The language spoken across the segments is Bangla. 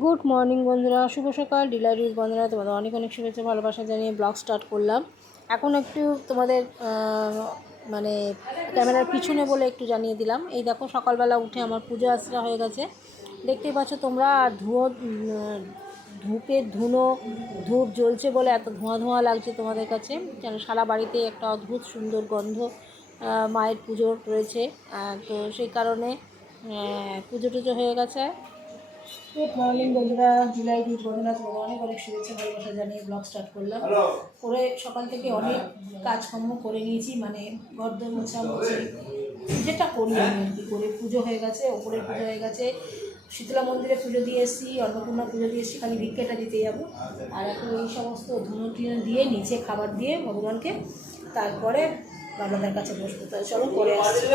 গুড মর্নিং বন্ধুরা, শুভ সকাল। ডিলাইট উইথ বন্ধুরা, তোমাদের অনেক অনেক শুভেচ্ছা ভালোবাসা জানিয়ে ব্লগ স্টার্ট করলাম। এখন একটু তোমাদের মানে ক্যামেরার পিছনে বলে একটু জানিয়ে দিলাম। এই দেখো, সকালবেলা উঠে আমার পুজো আশ্রা হয়ে গেছে, দেখতেই পাচ্ছ তোমরা। আর ধূপের ধূপ জ্বলছে বলে এত ধোঁয়া ধোঁয়া লাগছে তোমাদের কাছে, যেন সারা বাড়িতে একটা অদ্ভুত সুন্দর গন্ধ মায়ের পুজোর রয়েছে। তো সেই কারণে পুজো টুজো হয়ে গেছে। গুড মর্নিং বন্ধুরা, জুলাই দুই বন্ধুরা, তোমাদের অনেক অনেক শুভেচ্ছা ভালোবাসা জানিয়ে ব্লগ স্টার্ট করলাম। করে সকাল থেকে অনেক কাজকর্ম করে নিয়েছি, মানে ঘরদোর মোছামুছি যেটা করি আমি আর কি। করে পুজো হয়ে গেছে, ওপরের পুজো হয়ে গেছে, শীতলা মন্দিরে পুজো দিয়ে এসেছি, অন্নপূর্ণা পুজো দিয়ে এসেছি, খালি ভিক্ষেটা দিতে যাবো। আর এখন এই সমস্ত ধুনো টিনো দিয়ে নিচে খাবার দিয়ে ভগবানকে, তারপরে বাবাদের কাছে বসবো। তাহলে চলো করে আসছি।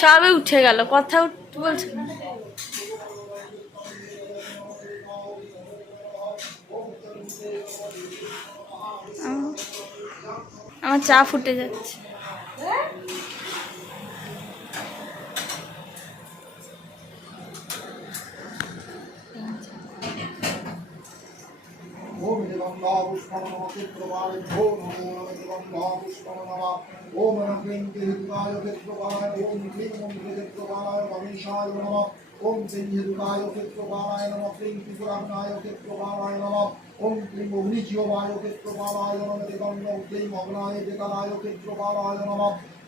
সবে উঠে গেল, কথা বলছে। আমার চা ফুটে যাচ্ছে। ओम निगंधापुष्पमनमचित्रवाय भो नमो निगंधापुष्पमनम ओम नमः हितकाय चित्रवाय ओम क्लीं चित्रवाय गणेशाय नमः ओम क्लीं हितकाय चित्रवाय नमः क्लीं त्रिपुराणाय चित्रवाय नमः ओम क्लीं अग्निजीवाय चित्रवाय नमः दिगंधं क्लीं अग्नाय विकलाय चित्रवाय नमः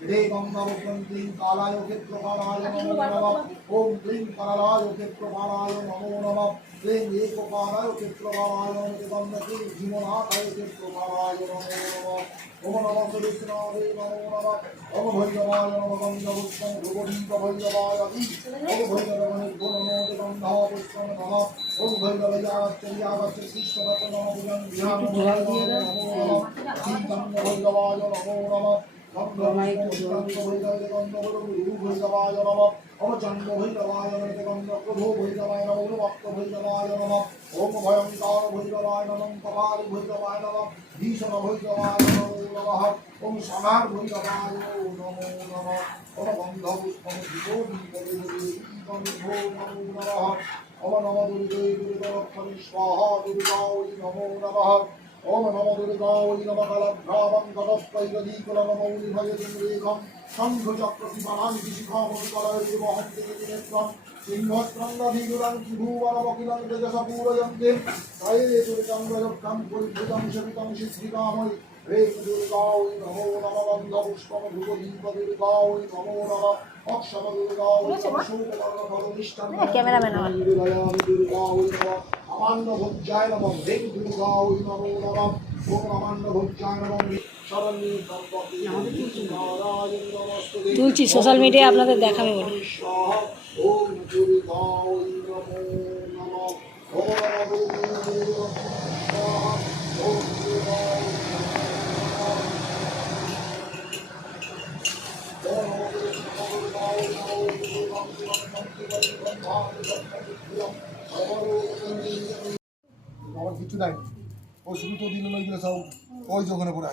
देवं नवं क्लीं कालाय चित्रवाय नमो नमः ओम क्लीं करालाय चित्रवाय नमो नमः क्लीं एकोपाराय चित्रवाय नमः दिगंधं क्लीं जीवनाथाय चित्रवाय नमो नमः ओम नमः कृष्णाय नमो नमः ओम भैरवाय नमः गंधपुष्पं भुवदीप भैरवाय अति ओम भैरवाय गुणनो दिगंधापुष्पं नमः ओम भैरवयाचर्यावच कृष्णवत नमः ध्यान नमो नमः सीतं भैरवाय नमो नमः भैरवाय नमः ओम चंद्र भैरवाय नमः प्रभु भैरवाय नमः भक्त भैरवाय नमः ओम भयंकर भैरवाय नमः कपाल भैरवाय नमः भीषण भैरवाय नमः ओम समार भैरवाय नमो नमः ओम गंधपुष्पं नमो नमः ओम नमः दुर्गे दुर्गाक्षरी स्वाहा दुर्गायै नमो नमः ओम नमो दुर्गायै नमः कलभ्रावं कलस्पैरदीकुलमौलिभयजन्रेखं शंखचक्रशिवानानि शिखामणिकलैर्वहं तेजनेत्रं सिंहस्त्रन्दधिगुरं त्रिभुवनमखिलं तेजसपूरयन्ते तये दुर्गङ्गयक्तं पुरिभुजं शमितं सिद्धिकामयि ह्रीं दुर्गायै नमो नमः गन्धपुष्पं धूपदीप दुर्गायै नमो नमः अक्षम दुर्गायै शोकवर्णफलनिष्ठं दुर्गायै नमः अमान्य भुज्याय नमः ह्रीं दुर्गायै नमो नमः ओम अमान्य भुज्याय नमः शरण्ये त्र्यम्बके नारायण नमस्ते তুলছি সোশ্যাল মিডিয়ায় আপনাদের দেখাবে বলে। ओम दुर्गायै नमो नमः ओम नमो ओम दुर्गायै আমার কিছু নাই ওই শুধু তো দিল ওইগুলো সব ওই ওখানে পড়ে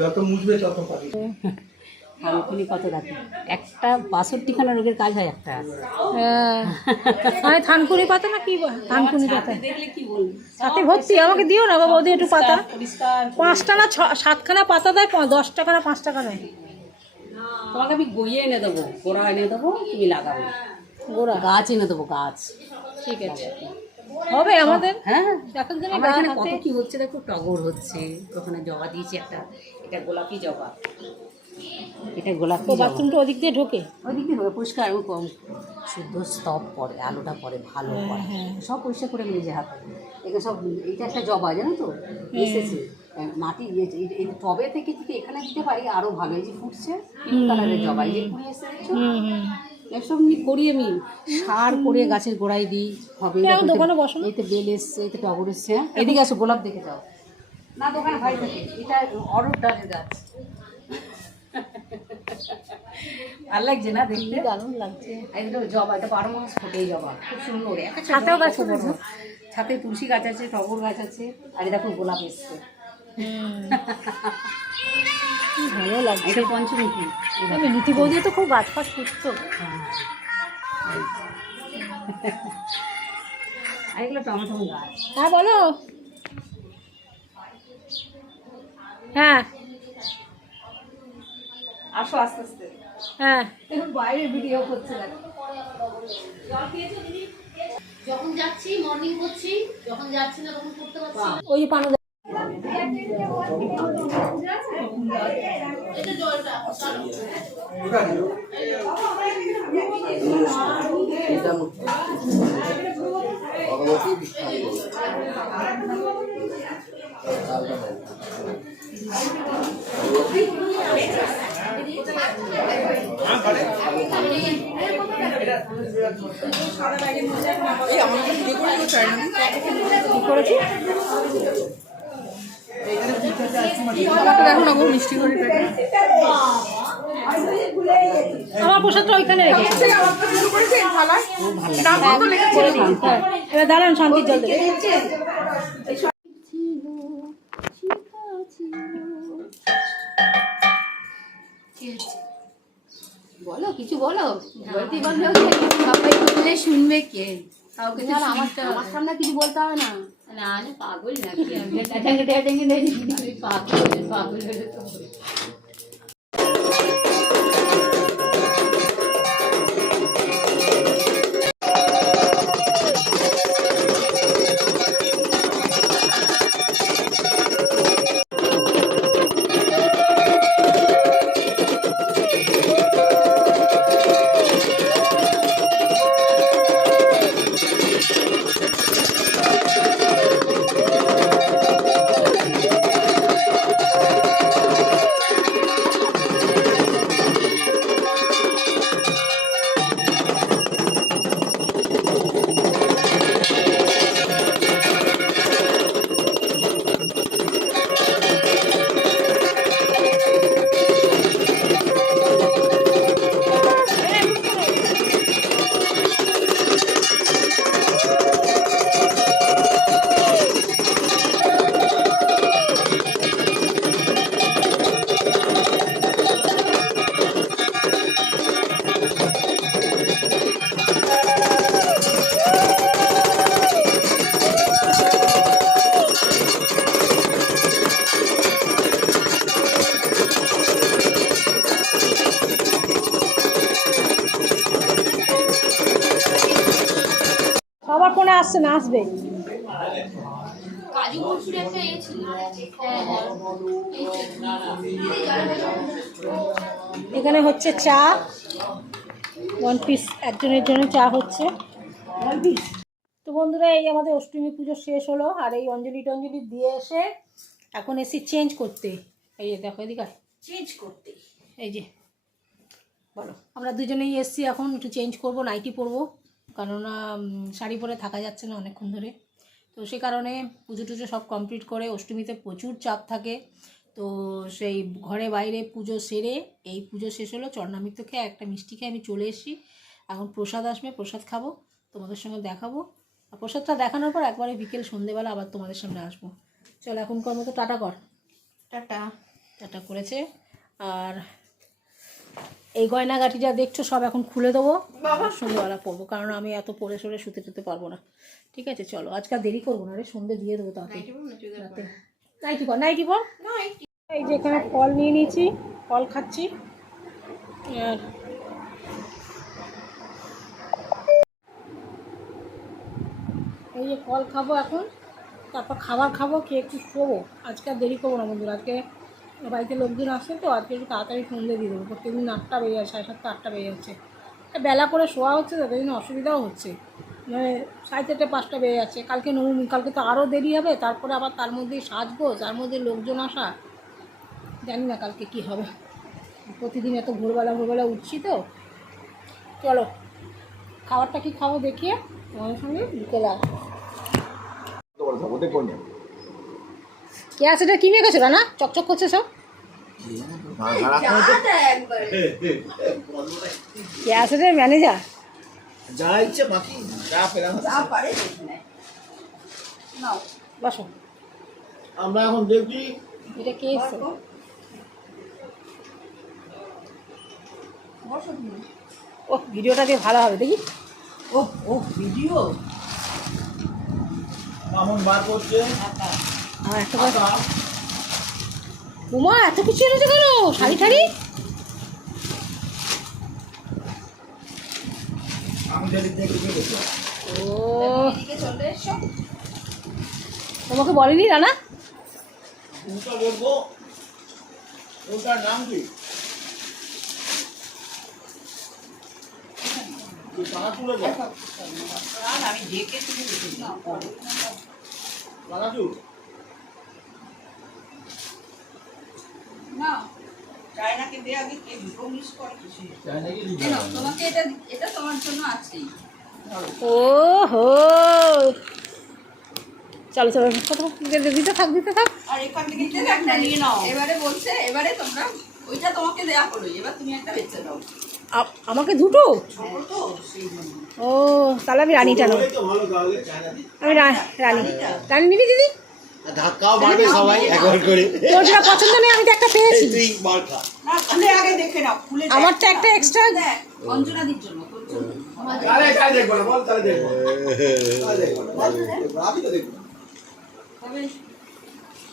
যত মুছবে তত পাবি। থানকুনি কত রাখি একটা 62খানা রোগের কাজ হয় একটা। হ্যাঁ মানে থানকুনি পাতা না কি থানকুনি পাতা দেখলে কি বলবো, সাথে ভর্তি আমাকে দিও না বাবা ওদের একটু পাতা পরিষ্কার। 5টা না 7খানা পাতা দেয় 10 টাকা না 5 টাকা নেয় তোমাকে আমি গইয়ে এনে দেবো, গোড়া এনে দেবো, তুমি লাগাবে। গোড়া গাছ এনে দেবো, গাছ। ঠিক আছে হবে আমাদের হ্যাঁ, এক একজনের আমার এখানে হাতে কত কি হচ্ছে দেখো, টগর হচ্ছে, ওখানে জবা দিয়েছি একটা, এটা গোলাপি জবা, এটা গোলাপি তো জবা। বাথরুমটা ওদিক দিয়ে ঢোকে ওই দিক দিয়ে পরিষ্কার এবং কম শুদ্ধ স্তব পরে, আলোটা পরে ভালো পরে, সব পরিষ্কার করে আমি নিজে হাতে। এখানে সব, এইটা একটা জবা জানো তো, এসেছে মাটি এই টবে থেকে যদি এখানে দিতে পারি আরো ভালো। এই যে ফুটছে পিঙ্ক কালারের জবা, এই যে কুড়ি এসে দেখছো, এসব করি আমি, সার করে গাছের গোড়ায় দিই। হবে দোকানে বসো না? এইতে বেল এসছে, এইতে টগর এসছে। হ্যাঁ, এদিকে আসো, গোলাপ দেখে যাও না, দোকানে ভাই থাকে। এটা অরড় ডালের গাছ, ভাল লাগছে না দেখতে? দারুণ লাগছে এটা জবা, এটা 12 মাস ফোটে এই জবা, খুব সুন্দর। একটা ছাতেও গাছ কত বড়। করেছো? ছাতে তুলসী গাছ আছে, টগর গাছ আছে, আর এই দেখো গোলাপ এসছে। ভালো লাগছে এটা পঞ্চমুখী। আমি নীতি বৌদি তো খুব গাছ ফাছ পুষতো আর এগুলো টমেটো গাছ। হ্যাঁ বলো হ্যাঁ আসো আস্তে আস্তে, হ্যাঁ এখন বাইরে ভিডিও করছে দেখো। যখন যাচ্ছি মর্নিং করছি, যখন যাচ্ছি না তখন করতে পারছি। ওই যে পানো এটা জলটা কি করেছি আমার প্রসাদটা ওইখানে রেখেছি এবার দাঁড়ান শান্তির জল দেবে বলো কিছু বলো, বলতে বললো সবাই বললে শুনবে কে, কাউকে তো আমার সামনে কিছু বলতে হবে না। না আমি পাগল নাকি, আমি পাগল পাগল হলে তো হবে। সবার ফোনে আসছে না আসবে কাজু মসুর একটা এ ছিল। এখানে হচ্ছে চা 1 পিস একজনের জন্য চা হচ্ছে 1 পিস। তো বন্ধুরা এই আমাদের অষ্টমী পুজো শেষ হলো, আর এই অঞ্জলি টঞ্জলি দিয়ে এসে এখন এসি চেঞ্জ করতে। এই যে দেখো এদিকে চেঞ্জ করতে, এই যে বলো আমরা দুজনেই এসছি এখন একটু চেঞ্জ করব, নাইটি পরবো, কেননা শাড়ি পরে থাকা যাচ্ছে না অনেকক্ষণ ধরে। তো সে কারণে পুজো টুজো সব কমপ্লিট করে, অষ্টমীতে প্রচুর চাপ থাকে, তো সেই ঘরে বাইরে পুজো সেরে এই পুজো শেষ হলো, চরণামৃত খেয়ে একটা মিষ্টি খেয়ে আমি চলে এসেছি। এখন প্রসাদ আসবে, প্রসাদ খাবো, তোমাদের সঙ্গে দেখাবো, আর প্রসাদটা দেখানোর পর একবারে বিকেল সন্ধেবেলা আবার তোমাদের সামনে আসবো। চলো এখনকার মতো টাটা কর। টাটা টাটা করেছে। আর এই গয়নাগাটি যা দেখছো সব এখন খুলে দেবো, সন্ধ্যেবেলা পরবো, কারণ আমি এত পরে সরে শুতে টুতে পারবো না। ঠিক আছে চলো, আজকে আর দেরি করবো না রে, সন্ধ্যে দিয়ে দেবো তাতে। রাতে নাইটি পর, নাইটি পর। এই যে এখানে ফল নিয়ে নিয়েছি, ফল খাচ্ছি। আর এই যে ফল খাবো এখন, তারপর খাবার খাবো, খেয়ে একটু শোবো। আজকে আর দেরি করবো না বন্ধুরা, আজকে বাড়িতে লোকজন আসছে তো, আজকে একটু তাড়াতাড়ি সন্ধ্যে দিয়ে দেবো। প্রত্যেকদিন 8টা বেজে যায়, 7:30 8টা বেজে যাচ্ছে। বেলা করে শোয়া হচ্ছে, তাদের জন্য অসুবিধাও হচ্ছে, মানে 4:30 5টা বেজে যাচ্ছে। কালকে নবমী, কালকে তো আরও দেরি হবে, তারপরে আবার তার মধ্যেই সাজবো, তার মধ্যে লোকজন আসা, জানি না কালকে কি হবে। প্রতিদিন এত ভোরবেলা উঠছি তো। চলো খাবারটা কি খাবো দেখিয়ে তোমাদের সঙ্গে বিকেলে আসবো। সেটা কি মেখেছো না চকচক করছে সব? সেটা ম্যানেজার যা ইচ্ছে বাকি যা পেলাম বসো। আমরা এখন দেখছি এটা কে এসছে? ও ভিডিওটা দিয়ে ভালো হবে দেখি। ও ও ভিডিও মামুন বার করছে। আর একটা কথা, উমা এত কিছু এনেছে কেন? শাড়ি ঠাড়ি আমি যদি দেখি দেখো ও তোমাকে বলেনি রানা? ওটা বলবো, ওটার নাম কি? টাকা তুলে দাও। আমি দেখে তুমি লাগাচু না চায়নাকে দিয়ে আগে কে দুটো মিস করে কিছু তোমাকে এটা তোমার জন্য আছেই। ও হো চলো চলো দিতে থাক আর এখান থেকে তুমি একটা নিয়ে নাও। এবারে তোমরা ওইটা তোমাকে দেয়া হলো, এবার তুমি একটা বেঁচে দাও। আমাকে দুটো? ছোট তো সেই জন্য। ও তাহলে আমি রানীটা নেবো। তো ভালো তাহলে চায়না দি আমি রানী নিবি দিদি? ধাক্কাও মারবে সবাই একবার করে। তোর যেটা পছন্দ নেই, আমি তো একটা পেয়েছি। তুই মার খা। না খুলে আগে দেখে নাও, খুলে আমার তো একটা এক্সট্রা। দেখ অঞ্জনাদির জন্য, তোর জন্য। তাহলে তাহলে দেখবো না, বল তাহলে দেখবো না। তাহলে দেখবো না, আমি তো দেখবো না। তবে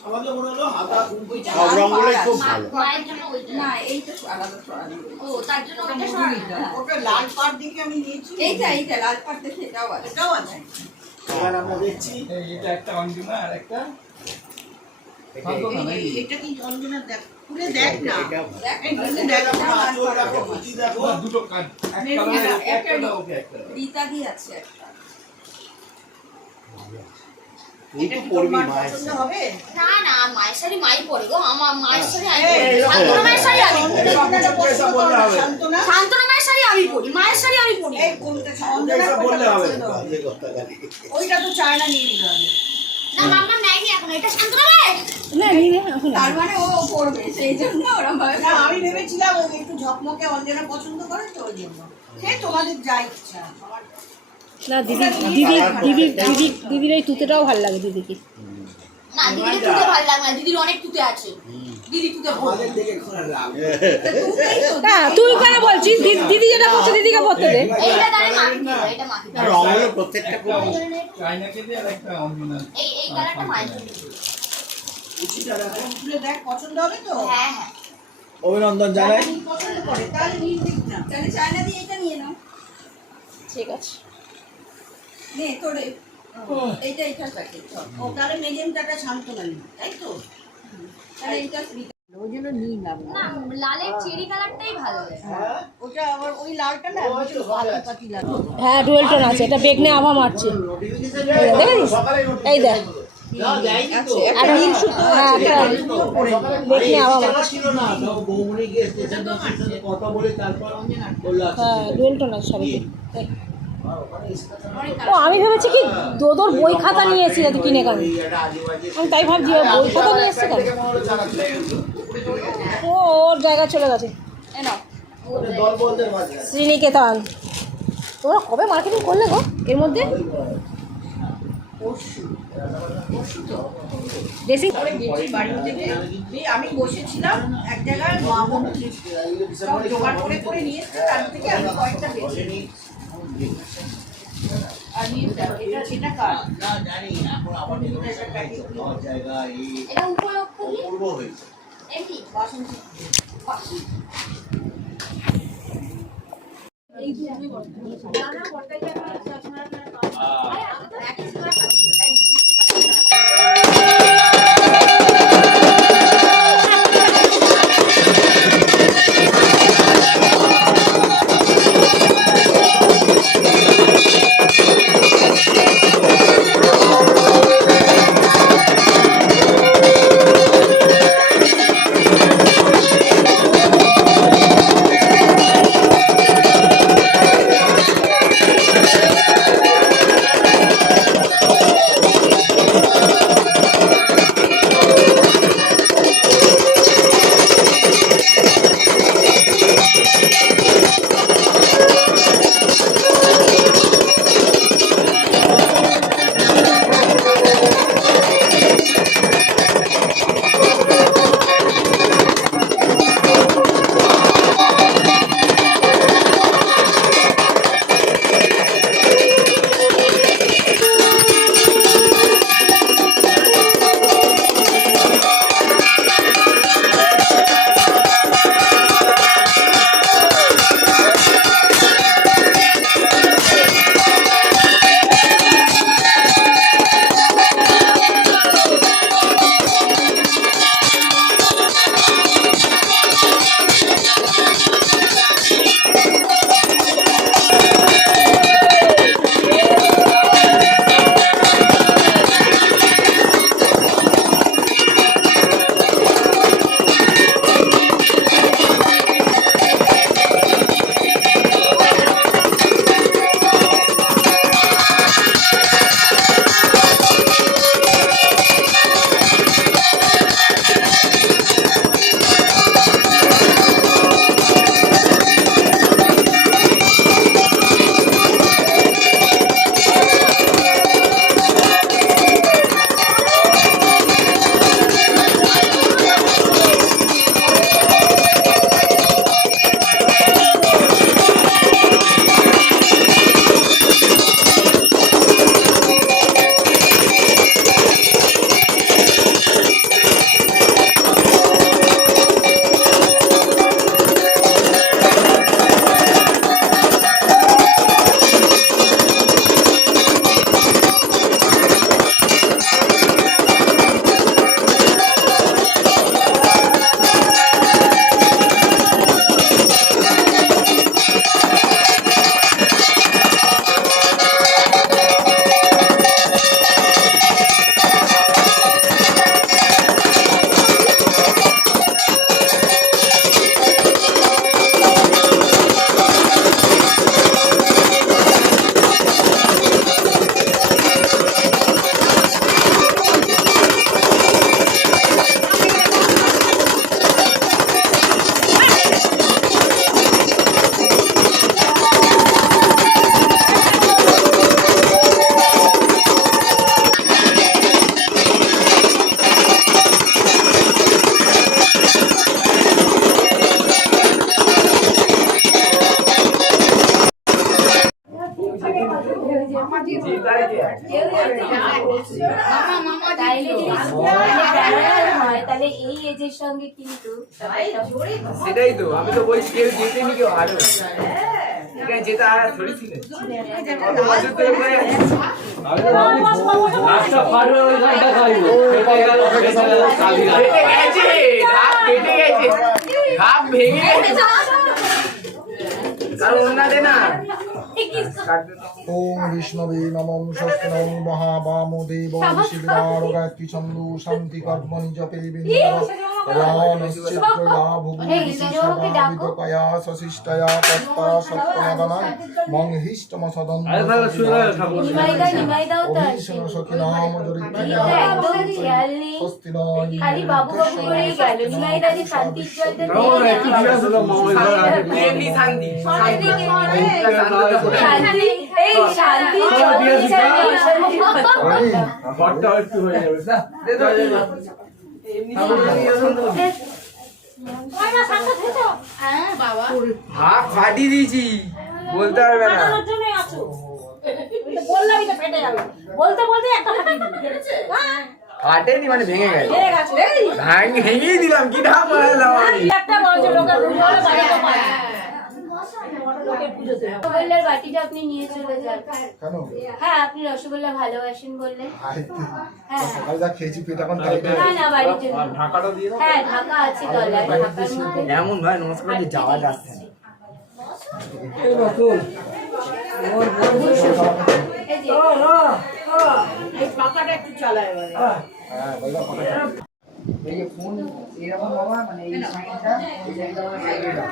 আমাদের মনে হলো হাতা ওইটা সব রঙগুলোই খুব ভালো। মায়ের জন্য ওইটা না, এইটা আলাদা সরানো। ও তার জন্য ওইটা সরানো। ওটা লাল পাড় দেখে আমি নিয়েছি। এইটা লাল পাড় দেখে এটাও আছে। এটাও আছে। এবার আমরা দেখছি এটা একটা অঞ্জনা আর একটা এটা কি অঞ্জনা দেখ, খুলে দেখ না। দেখ এই খুলে দেখ না, লাল পাড় দেখো, দেখো। কুচি দেখো। দুটো কাজ একটা দাও, ওকে একটা দাও। রীতা দি আছে একটা। তুই তো পড়বি মায়ের পছন্দ হবে? না না মায়ের শাড়ি মাই পরে গো, আমার মায়ের শাড়ি আমি এই, পরি। শান্তনা মায়ের শাড়ি আমি পরি। অঞ্জনা পছন্দ করে না, শান্তনা। শান্তনা মায়ের শাড়ি আমি পরি, মায়ের শাড়ি আমি পরি। এই কোনটা অঞ্জনা এইসব বললে হবে পছন্দ না, হবে? যে কথা জানি। ওইটা তো চায়না নিয়ে নিতে হবে। না মাম্মা নাইনি এখন, এটা শান্তনা মায়ের। না নিবে এখন তার মানে ও পড়বে, সেই জন্য ওরম ভাবে। না আমি ভেবেছিলাম ও একটু ঝকমকে অঞ্জনা পছন্দ করে তো ওই জন্য। সে তোমাদের যা ইচ্ছা। আমার না দিদির এই তুতেটাও ভালো লাগে দিদিকে। না দিদির তুতে ভালো লাগে না, দিদির অনেক তুতে আছে। দিদি তুতে ভরবে। আমাদের দেখে খোঁড়া রাগ। না তুই কেন বলছিস? দিদি যেটা করছে দিদিকে করতে দে। এইটা তাহলে মাকে দিও, এটা মাকে দিও। রঙগুলো প্রত্যেকটা খুব চায়নাকে দিয়ে আর একটা অঞ্জনা। এই কালারটা মায়ের জন্য। কুচিটা দেখো। খুলে দেখ, পছন্দ হবে তো? হ্যাঁ হ্যাঁ। অভিনন্দন জানাই। যদি পছন্দ করে তাহলে নিয়ে নিক না। তাহলে চায়না দিয়ে এটা নিয়ে নাও। ঠিক আছে। নে তোরে এইটা প্যাকেট। ও তাহলে মেজেন্টাটা শান্তনা নিবে, তাই তো? তাহলে এইটা ওই জন্য নিই না না লালের চেরি কালারটাই ভালো লাগে। ওটা আবার ওই লালটা না একটু ভালো পাতি লাল। হ্যাঁ ডুয়েল টোন আছে, এটা বেগনে আভা মারছে। দেখেছিস? এই দেখ আর নীল সুতো হ্যাঁ বেগনে আভা মারছে। হ্যাঁ ডুয়েল টোন আছে সবই। ও আমি ভেবেছি কি দোদোর বই খাতা নিয়েছি যাতে কিনে কেন, আমি তাই ভাবছি ও বই খাতা নিয়ে এসছে কেন। ও ওর জায়গা চলে গেছে। শ্রীনিকেতন তোমরা কবে মার্কেটিং করলে গো এর মধ্যে? ড্রেসিং গেছি বাড়ি থেকে আমি বসেছিলাম এক জায়গায় মা বোন সব জোগাড় করে করে নিয়ে এসছে তার থেকে আমি কয়েকটা বেছে নিই আর নিয়ে দেখো, এটা কার এটা উপলক্ষ কি বাসন তাহলে এই এজের সঙ্গে কিন্তু সেটাই তো আমি তো বলছি কেউ যেতেনি কেউ হারো এখানে যেতে আর থরি ছিল কত বছর ধরে করে লাস্টটা ফাড় হয়ে ওই গানটা গাইবো কেটে গেল কালি রাত কেটে গেছে ধাপ কেটে গেছে ধাপ ভেঙে গেছে কারণ ওনাদের না ওম বিষ্ণবে নমঃ স্বস্তিনং মহাবামো দেবং শিবিরারো গায়ত্রী ছন্দু শান্তি কর্মণি জপে বিন্দুরা ভুগিদকয়া সশিষ্টয়া কস্তা সত্যনাদনাং মং হিষ্টম সদন অভিষ্ণ সখী নাম স্বস্তি নয় এমনি শান্তি শান্তি ঘরটাও একটু হয়ে যাবে না হ্যাঁ বাবা হাত ফাটিয়ে দিয়েছি বলতে পারবে না ফাটানোর জন্যই আছো। আমি তো বললামই তো ফেটে যাবে। বলতে বলতে একটা ফাটিয়ে দিয়েছে। হ্যাঁ, ফাটেনি মানে ভেঙে গেছে ভেঙে গেছে। এই, ভেঙেই দিলাম কি ঢাক মারালাম আমি একটা বলছে লোকের পুজো হলে বাড়িতে পায়। লোকের পুজোতে। রসগোল্লার বাটিটা আপনি নিয়ে চলে যান। কেন হ্যাঁ আপনি রসগোল্লা ভালোবাসেন বললেন। হ্যাঁ সকালে যা খেয়েছি পেট এখন টাইট না না বাড়ির জন্য ঢাকাটা দিয়ে দাও হ্যাঁ ঢাকা আছে তলায় ঢাকার মধ্যে এমন ভাই নমস্কার দিয়ে যাওয়া যাচ্ছে না এই যে এই পাখাটা একটু চালায় এবারে। হ্যাঁ বললাম এই যে ফোন এরকম বাবা মানে এই সাইনটা এই জায়গাটা আমার সাইডে দাও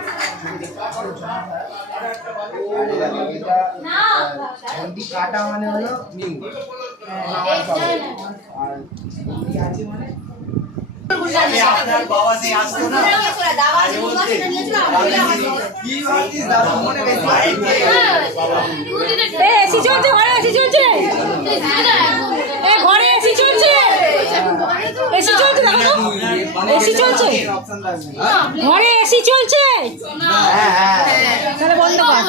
এটা ছন্দি কাটা মানে হলো নিউ আর ছন্দি আছে মানে আপনার বাবা যে আসতো না দাবা নিয়েছিল কি ভাবছিস দাদা মনে গেছে এসি চলছে, ঘরে এসি চলছে। ঘরে এসি চলছে। এসি চলছে, দেখো তো। এসি চলছে। অপশন থাকবে ঘরে এসি চলছে। হ্যাঁ হ্যাঁ তাহলে বন্ধ কর।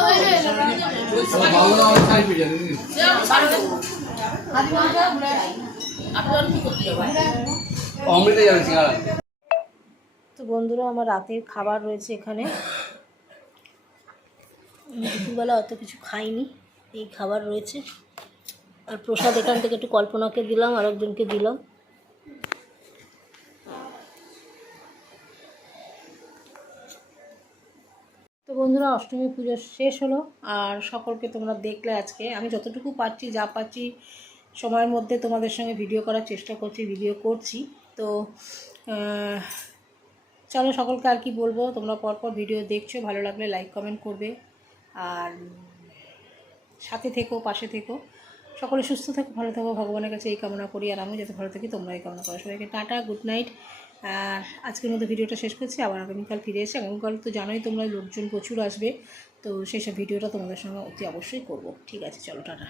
অমৃতে যাবে সিঙ্গারা তো বন্ধুরা, আমার রাতের খাবার রয়েছে এখানে। দুপুরবেলা অত কিছু খাইনি, এই খাবার রয়েছে। আর প্রসাদ এখান থেকে একটু কল্পনাকে দিলাম, আর একজনকে দিলাম। তো বন্ধুরা, অষ্টমী পুজো শেষ হলো, আর সকলকে তোমরা দেখলে আজকে। আমি যতটুকু পারছি, যা পারছি সময়ের মধ্যে তোমাদের সঙ্গে ভিডিও করার চেষ্টা করছি, ভিডিও করছি। তো চলো, সকলকে আর কি বলবো, তোমরা পরপর ভিডিও দেখছো, ভালো লাগলে লাইক কমেন্ট করবে, আর সাথে থেকো, পাশে থেকো। সকলে সুস্থ থেকো, ভালো থাকো, ভগবানের কাছে এই কামনা করি। আর আমি যাতে ভালো থাকি, তোমরা এই কামনা করো। সবাইকে টাটা, গুড নাইট। আর আজকের মতো ভিডিওটা শেষ করছি। আবার আগামীকাল ফিরে এসে, আগামীকাল তো জানোই তোমরা, লোকজন প্রচুর আসবে। তো সেই সব ভিডিওটা তোমাদের সঙ্গে অতি অবশ্যই করব। ঠিক আছে, চলো, টাটা।